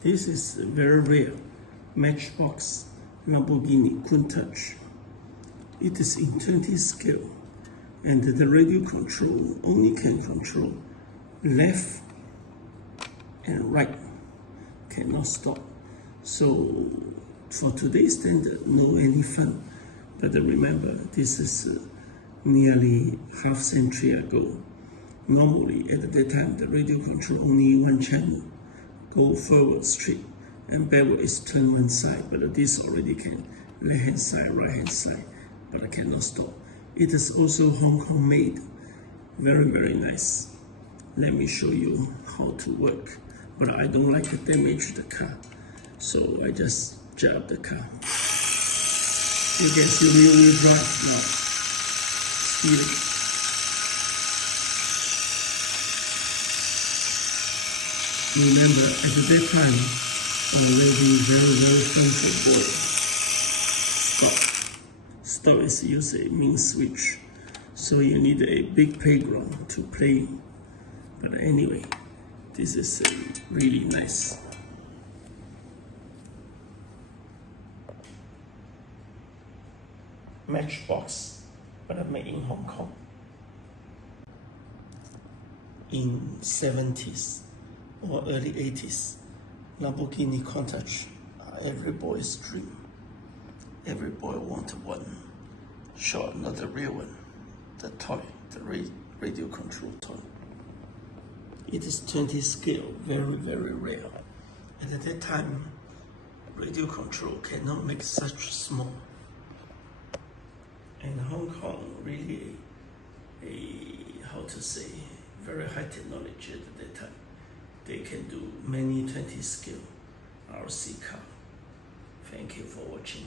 This is very rare Matchbox Lamborghini Countach. It is in 20 scale, and the radio control only can control left and right, cannot stop. So for today's standard, no any fun. But remember, this is nearly half century ago. Normally, at that time, the radio control only one channel, go forward straight, and backward is turn one side. But this already can left hand side, right hand side, but I cannot stop. It is also Hong Kong made, very nice. Let me show you how to work. But I don't like to damage the car, so I just jab the car. You can see rear-wheel drive now. Speed. Remember, at that time, already very comfortable. Stop is usually means switch, so you need a big playground to play. But anyway, this is really nice. Matchbox, but made in Hong Kong. In 70s or early 80s, Lamborghini Countach, every boy's dream. Every boy wanted one. Sure, not the real one, the toy, the radio control toy. It is 20 scale, very rare. And at that time, radio control cannot make such small. And Hong Kong really how to say, very high technology at that time. They can do many 20 scale RC car. Thank you for watching.